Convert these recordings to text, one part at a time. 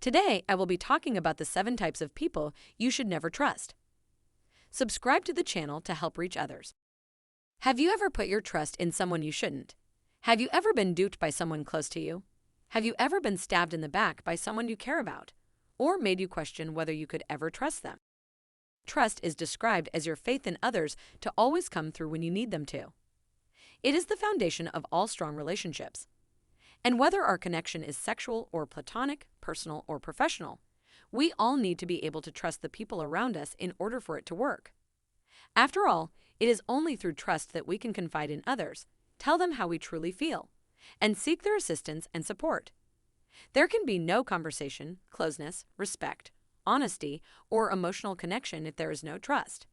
Today, I will be talking about the 7 types of people you should never trust. Subscribe to the channel to help reach others. Have you ever put your trust in someone you shouldn't? Have you ever been duped by someone close to you? Have you ever been stabbed in the back by someone you care about, or made you question whether you could ever trust them? Trust is described as your faith in others to always come through when you need them to. It is the foundation of all strong relationships. And whether our connection is sexual or platonic, personal or professional, we all need to be able to trust the people around us in order for it to work. After all, it is only through trust that we can confide in others, tell them how we truly feel, and seek their assistance and support. There can be no conversation, closeness, respect, honesty, or emotional connection if there is no trust.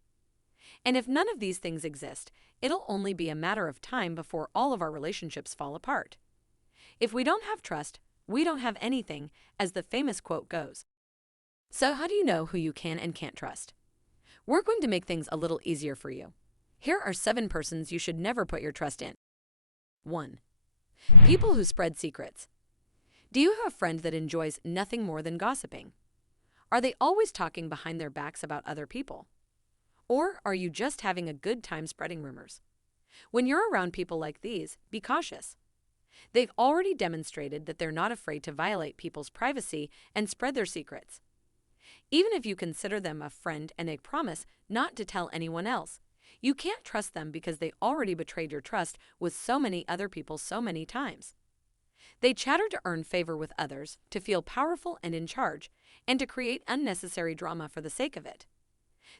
And if none of these things exist, it'll only be a matter of time before all of our relationships fall apart. If we don't have trust, we don't have anything, as the famous quote goes. So how do you know who you can and can't trust? We're going to make things a little easier for you. Here are 7 persons you should never put your trust in. 1. People who spread secrets. Do you have a friend that enjoys nothing more than gossiping? Are they always talking behind their backs about other people? Or are you just having a good time spreading rumors? When you're around people like these, be cautious. They've already demonstrated that they're not afraid to violate people's privacy and spread their secrets. Even if you consider them a friend and they promise not to tell anyone else, you can't trust them because they already betrayed your trust with so many other people so many times. They chatter to earn favor with others, to feel powerful and in charge, and to create unnecessary drama for the sake of it.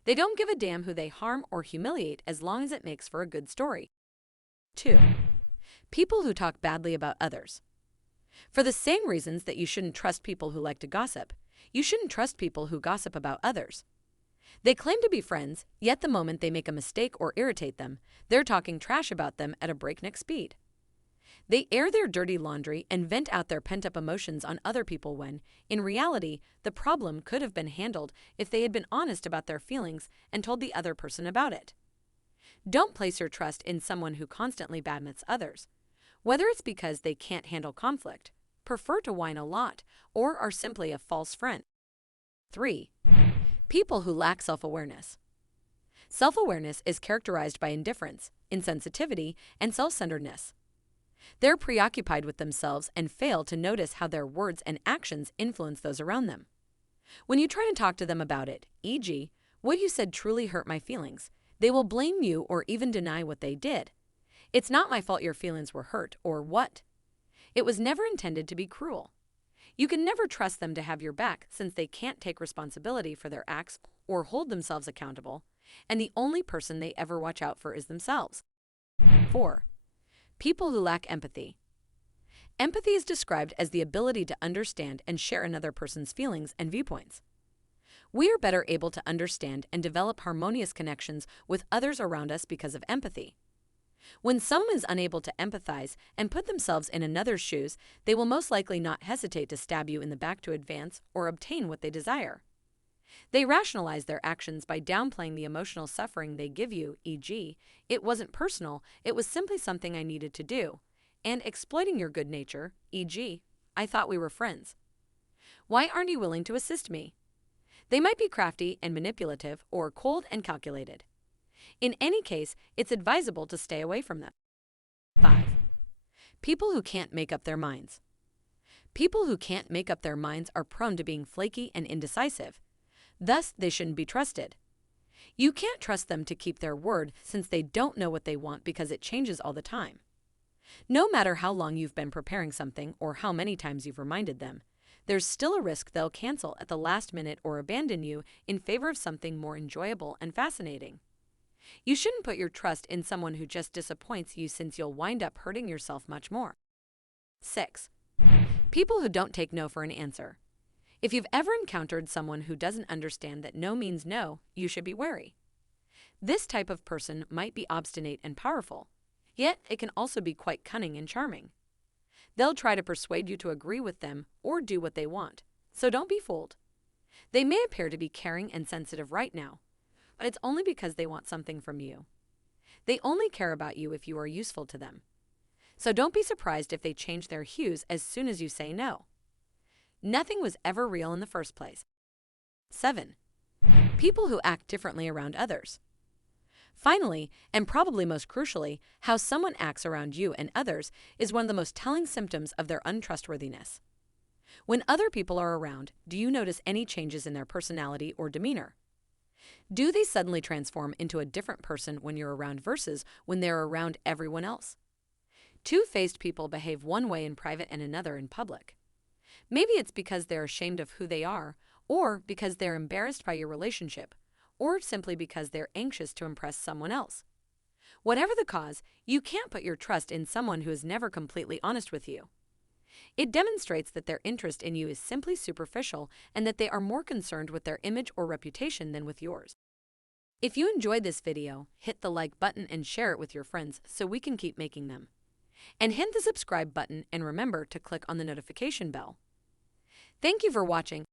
They don't give a damn who they harm or humiliate as long as it makes for a good story. 2. People who talk badly about others. For the same reasons that you shouldn't trust people who like to gossip, you shouldn't trust people who gossip about others. They claim to be friends, yet the moment they make a mistake or irritate them, they're talking trash about them at a breakneck speed. They air their dirty laundry and vent out their pent-up emotions on other people when, in reality, the problem could have been handled if they had been honest about their feelings and told the other person about it. Don't place your trust in someone who constantly badmouths others, whether it's because they can't handle conflict, prefer to whine a lot, or are simply a false friend. 3. People who lack self-awareness. Self-awareness is characterized by indifference, insensitivity, and self-centeredness. They're preoccupied with themselves and fail to notice how their words and actions influence those around them. When you try to talk to them about it, e.g., what you said truly hurt my feelings, they will blame you or even deny what they did. It's not my fault your feelings were hurt, or what? It was never intended to be cruel. You can never trust them to have your back since they can't take responsibility for their acts or hold themselves accountable, and the only person they ever watch out for is themselves. 4. People who lack empathy. Empathy is described as the ability to understand and share another person's feelings and viewpoints. We are better able to understand and develop harmonious connections with others around us because of empathy. When someone is unable to empathize and put themselves in another's shoes, they will most likely not hesitate to stab you in the back to advance or obtain what they desire. They rationalize their actions by downplaying the emotional suffering they give you, e.g., it wasn't personal, it was simply something I needed to do, and exploiting your good nature, e.g., I thought we were friends. Why aren't you willing to assist me? They might be crafty and manipulative or cold and calculated. In any case, it's advisable to stay away from them. 5. People who can't make up their minds. People who can't make up their minds are prone to being flaky and indecisive. Thus, they shouldn't be trusted. You can't trust them to keep their word since they don't know what they want because it changes all the time. No matter how long you've been preparing something or how many times you've reminded them, there's still a risk they'll cancel at the last minute or abandon you in favor of something more enjoyable and fascinating. You shouldn't put your trust in someone who just disappoints you since you'll wind up hurting yourself much more. 6. People who don't take no for an answer. If you've ever encountered someone who doesn't understand that no means no, you should be wary. This type of person might be obstinate and powerful, yet it can also be quite cunning and charming. They'll try to persuade you to agree with them or do what they want, so don't be fooled. They may appear to be caring and sensitive right now, but it's only because they want something from you. They only care about you if you are useful to them. So don't be surprised if they change their hues as soon as you say no. nothing was ever real in the first place. 7. People who act differently around others. Finally, and probably most crucially, how someone acts around you and others is one of the most telling symptoms of their untrustworthiness. When other people are around, do you notice any changes in their personality or demeanor? Do they suddenly transform into a different person when you're around versus when they're around everyone else? Two-faced people behave one way in private and another in public. Maybe it's because they're ashamed of who they are, or because they're embarrassed by your relationship, or simply because they're anxious to impress someone else. Whatever the cause, you can't put your trust in someone who is never completely honest with you. It demonstrates that their interest in you is simply superficial and that they are more concerned with their image or reputation than with yours. If you enjoyed this video, hit the like button and share it with your friends so we can keep making them. And hit the subscribe button and remember to click on the notification bell. Thank you for watching.